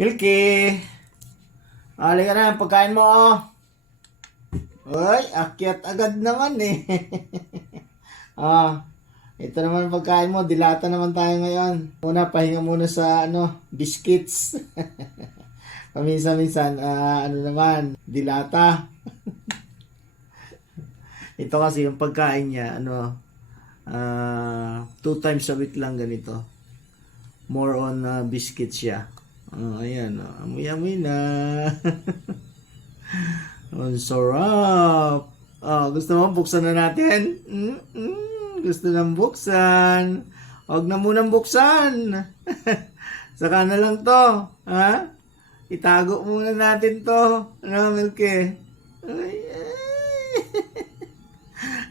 Milky! Halika na, pagkain mo oh. Uy, akyat agad naman eh. Ito naman pagkain mo, dilata naman tayo ngayon. Muna, pahinga muna sa biscuits. Paminsan-minsan, dilata. Ito kasi yung pagkain niya, 2 times a week lang ganito. More on biscuits siya. Ayan, amoy-amoy na. Ang sarap. Gusto mo buksan na natin? Gusto nang buksan. Huwag na munang buksan. Saka na lang to. Ha? Itago muna natin to. Milky? Ay.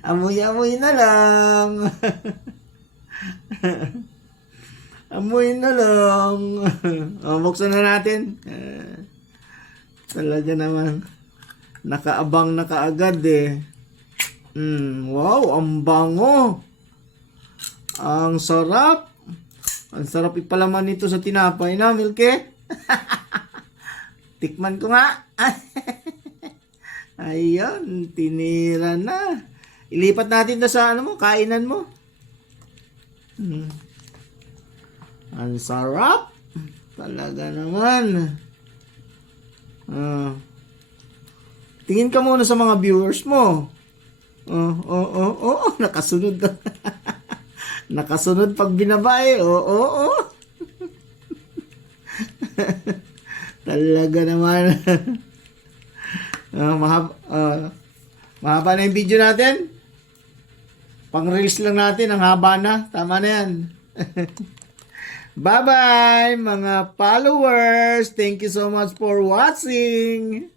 Amoy-amoy na lang. Amoy na lang. Buksan na natin. Talaga naman. Nakaabang na kaagad eh. Wow, ang bango. Ang sarap. Ang sarap ipalaman nito sa tinapay na, Milky. Tikman ko nga. Ayun, tinira na. Ilipat natin na sa kainan mo. Ang sarap. Talaga naman. Tingin ka muna sa mga viewers mo. Nakasunod. Nakasunod pag binabay. Talaga naman. Mahaba na yung video natin. Pang-release lang natin. Ang haba na. Tama na yan. Bye-bye mga followers. Thank you so much for watching.